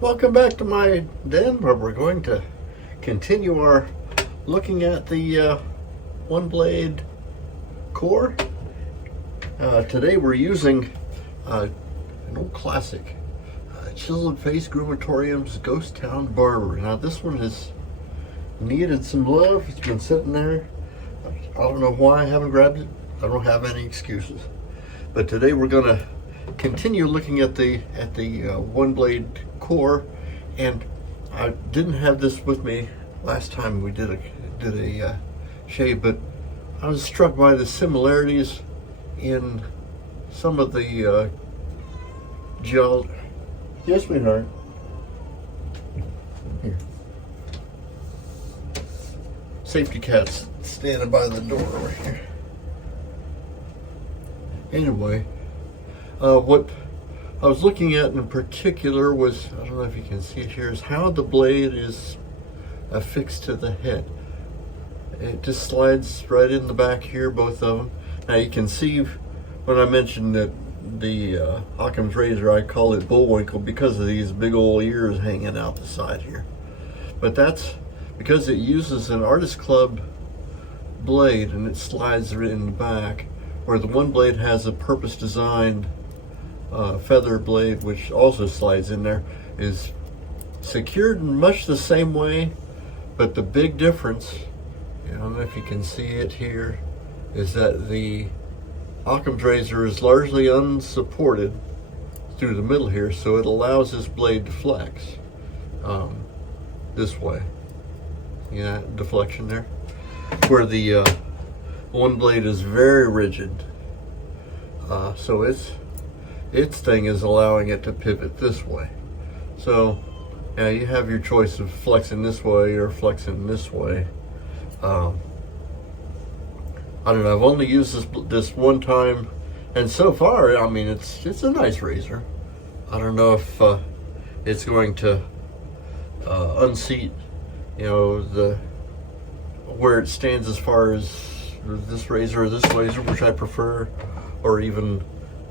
Welcome back to my den, where we're going to continue our looking at the OneBlade Core. Today we're using an old classic, Chiseled Face Groomatorium's Ghost Town Barber. Now this one has needed some love. It's been sitting there. I don't know why I haven't grabbed it. I don't have any excuses. But today we're going to continue looking at the OneBlade Core, and I didn't have this with me last time we did a shave, but I was struck by the similarities in some of the gel. Yes, sweetheart. Here. Safety cat's standing by the door over here. Anyway, what I was looking at in particular was, I don't know if you can see it here, is how the blade is affixed to the head. It just slides right in the back here, both of them. Now you can see when I mentioned that the Occam's razor, I call it bullwinkle because of these big old ears hanging out the side here. But that's because it uses an Artist Club blade and it slides right in the back, where the OneBlade has a purpose designed feather blade, which also slides in there, is secured in much the same way, but the big difference, I don't know if you can see it here, is that the Occam's razor is largely unsupported through the middle here, so it allows this blade to flex this way. Yeah, deflection there. Where the OneBlade is very rigid, so its thing is allowing it to pivot this way. So now you have your choice of flexing this way or flexing this way. I don't know, I've only used this one time, and so far, I mean, it's a nice razor. I don't know if it's going to unseat, where it stands as far as this razor or this razor, which I prefer, or even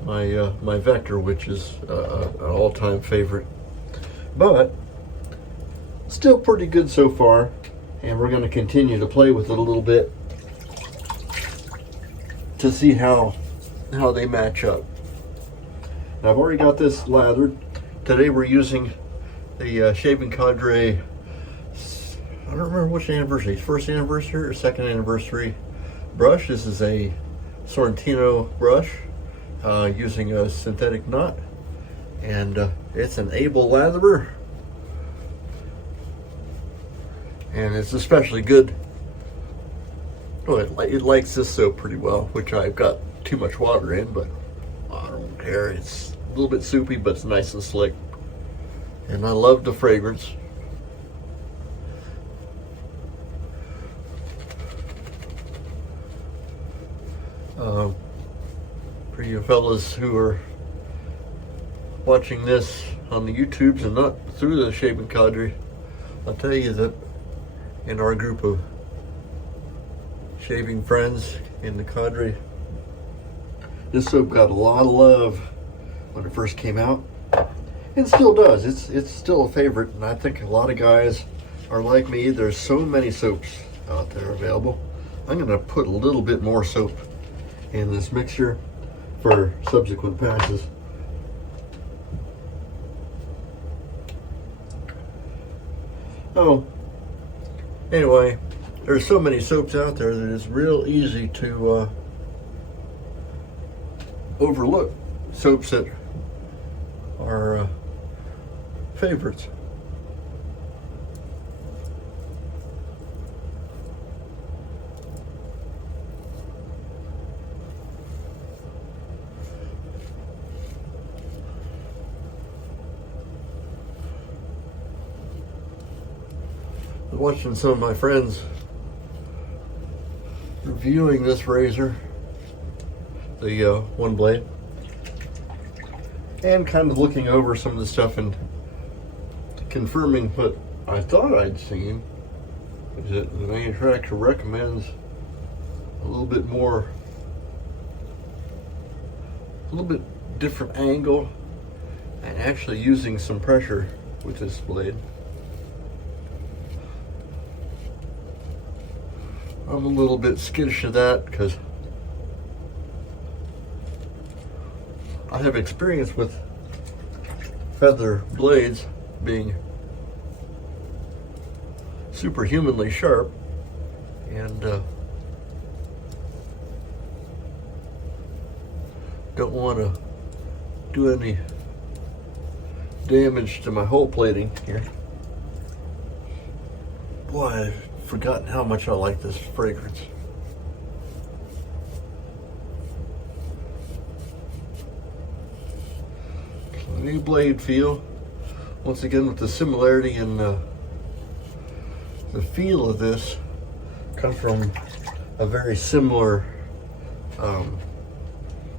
my Vector, which is an all-time favorite. But still pretty good so far, and we're going to continue to play with it a little bit to see how they match up. Now, I've already got this lathered. Today we're using the Shaving Cadre, I don't remember which anniversary, first anniversary or second anniversary brush. This is a Sorrentino brush using a synthetic knot, and it's an able latherer, and it's especially good. Well, it likes this soap pretty well, which I've got too much water in, but I don't care. It's a little bit soupy, but it's nice and slick, and I love the fragrance. For you fellas who are watching this on the YouTubes and not through the Shaving Cadre, I'll tell you that in our group of shaving friends in the Cadre, this soap got a lot of love when it first came out, and still does. It's still a favorite, and I think a lot of guys are like me. There's so many soaps out there available. I'm going to put a little bit more soap in this mixture for subsequent passes. Oh, anyway, there's so many soaps out there that it's real easy to overlook soaps that are favorites. Watching some of my friends reviewing this razor, the OneBlade, and kind of looking over some of the stuff and confirming what I thought I'd seen, is that the manufacturer recommends a little bit different angle, and actually using some pressure with this blade. I'm a little bit skittish of that because I have experience with feather blades being superhumanly sharp, and don't want to do any damage to my whole plating here. Boy, I've forgotten how much I like this fragrance. New blade feel, once again with the similarity in the feel of this comes from a very similar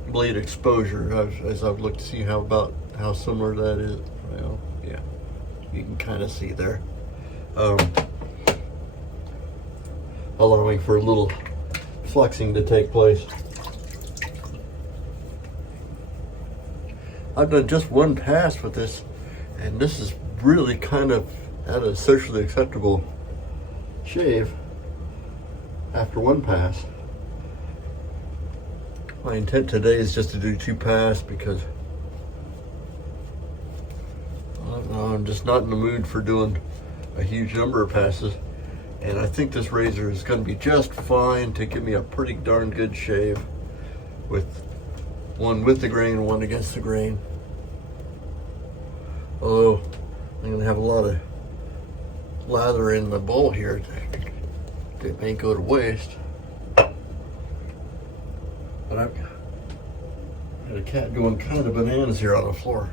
blade exposure. As I've looked to see how similar that is. Well, yeah, you can kind of see there, allowing for a little flexing to take place. I've done just one pass with this, and this is really kind of at a socially acceptable shave after one pass. My intent today is just to do 2 passes because I'm just not in the mood for doing a huge number of passes, and I think this razor is going to be just fine to give me a pretty darn good shave, with one with the grain and one against the grain. Although I'm going to have a lot of lather in the bowl here that may go to waste. But I've got a cat going kind of bananas here on the floor.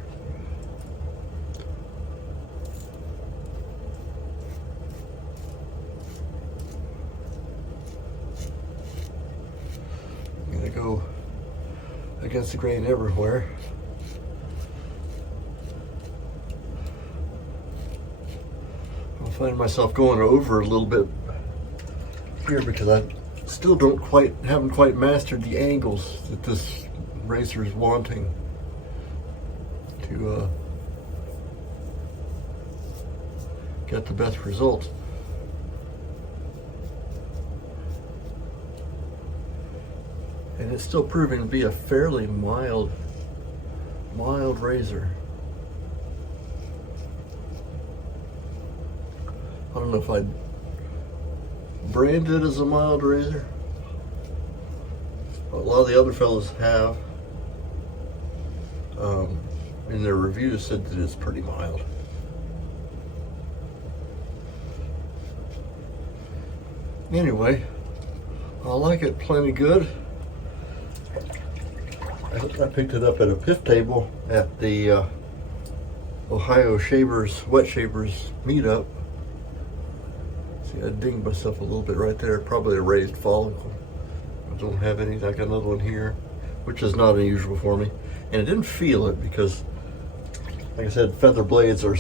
I'm going to go against the grain everywhere. I find myself going over a little bit here because I still haven't quite mastered the angles that this razor is wanting to get the best results. And it's still proving to be a fairly mild razor. I don't know if I'd brand it as a mild razor. A lot of the other fellows have, in their reviews, said that it's pretty mild. Anyway, I like it plenty good. I picked it up at a PIF table at the Ohio Wet Shavers meetup. See, I dinged myself a little bit right there. Probably a raised follicle. I don't have any. I got another one here, which is not unusual for me. And I didn't feel it because, like I said, feather blades are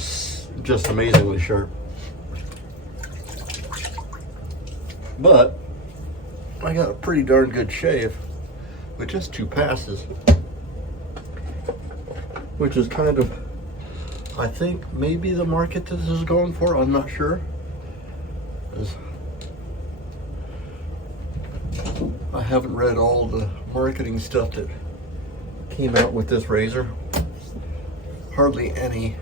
just amazingly sharp. But I got a pretty darn good shave with just 2 passes, which is kind of, I think, maybe the market that this is going for. I'm not sure. I haven't read all the marketing stuff that came out with this razor. Hardly any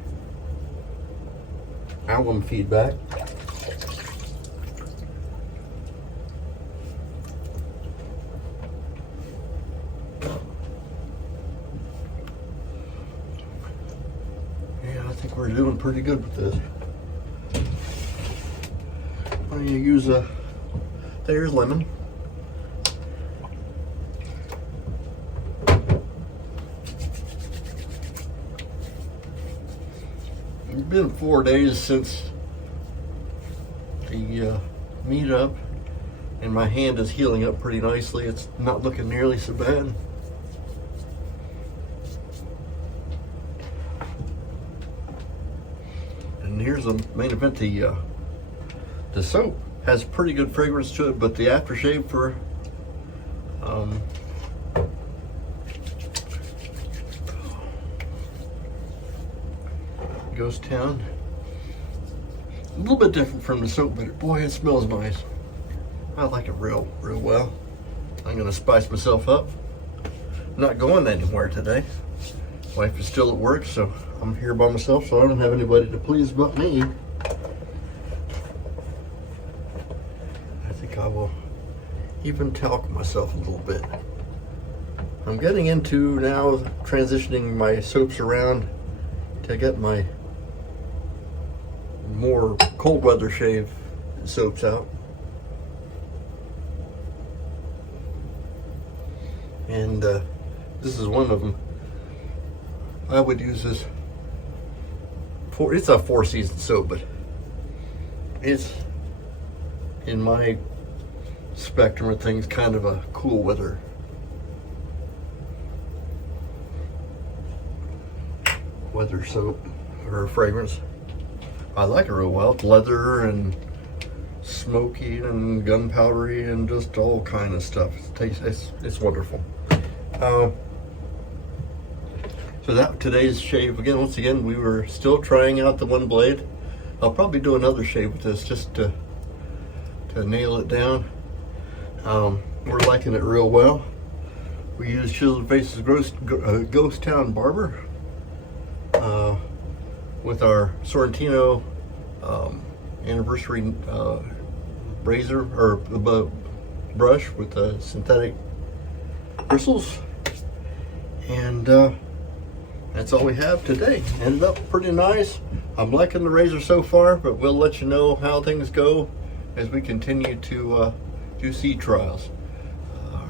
alum feedback. Yeah, I think we're doing pretty good with this. I'm going to use a Thayer's lemon. It's been 4 days since the meetup, and my hand is healing up pretty nicely. It's not looking nearly so bad. And here's the main event. The soap has pretty good fragrance to it, but the aftershave for Ghost Town. A little bit different from the soap, but boy, it smells nice. I like it real well. I'm gonna spice myself up. I'm not going anywhere today. Wife is still at work, so I'm here by myself, so I don't have anybody to please but me. I think I will even talc myself a little bit. I'm getting into now transitioning my soaps around to get my more cold weather shave soaps out. And this is one of them. I would use this for, it's a 4-season soap, but it's, in my spectrum of things, kind of a cool weather soap or fragrance. I like it real well. It's leather and smoky and gunpowdery and just all kind of stuff. It's wonderful. So that today's shave again. Once again, we were still trying out the OneBlade. I'll probably do another shave with this just to nail it down. We're liking it real well. We use Chiseled Faces Ghost Town Barber with our Sorrentino anniversary razor or brush with the synthetic bristles, and that's all we have today. Ended up pretty nice. I'm liking the razor so far, but we'll let you know how things go as we continue to do seed trials.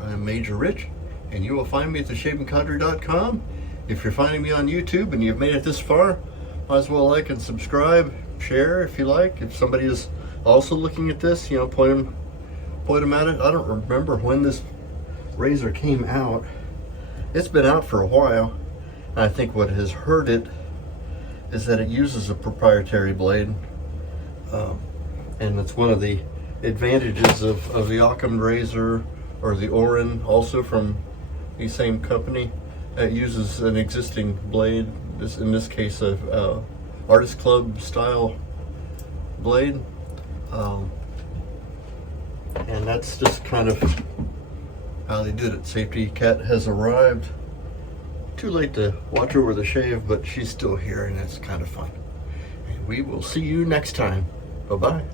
I'm Major Rich, and you will find me at theshavingcadre.com. If you're finding me on YouTube and you've made it this far, might as well like and subscribe, share if you like. If somebody is also looking at this, you know, point them at it. I don't remember when this razor came out. It's been out for a while. I think what has hurt it is that it uses a proprietary blade, and it's one of the advantages of the Occam razor or the Orin, also from the same company. It uses an existing blade. In this case, a Artist Club style blade, and that's just kind of how they did it. Safety cat has arrived. Too late to watch over the shave, but she's still here, and it's kind of fun. And we will see you next time. Bye-bye.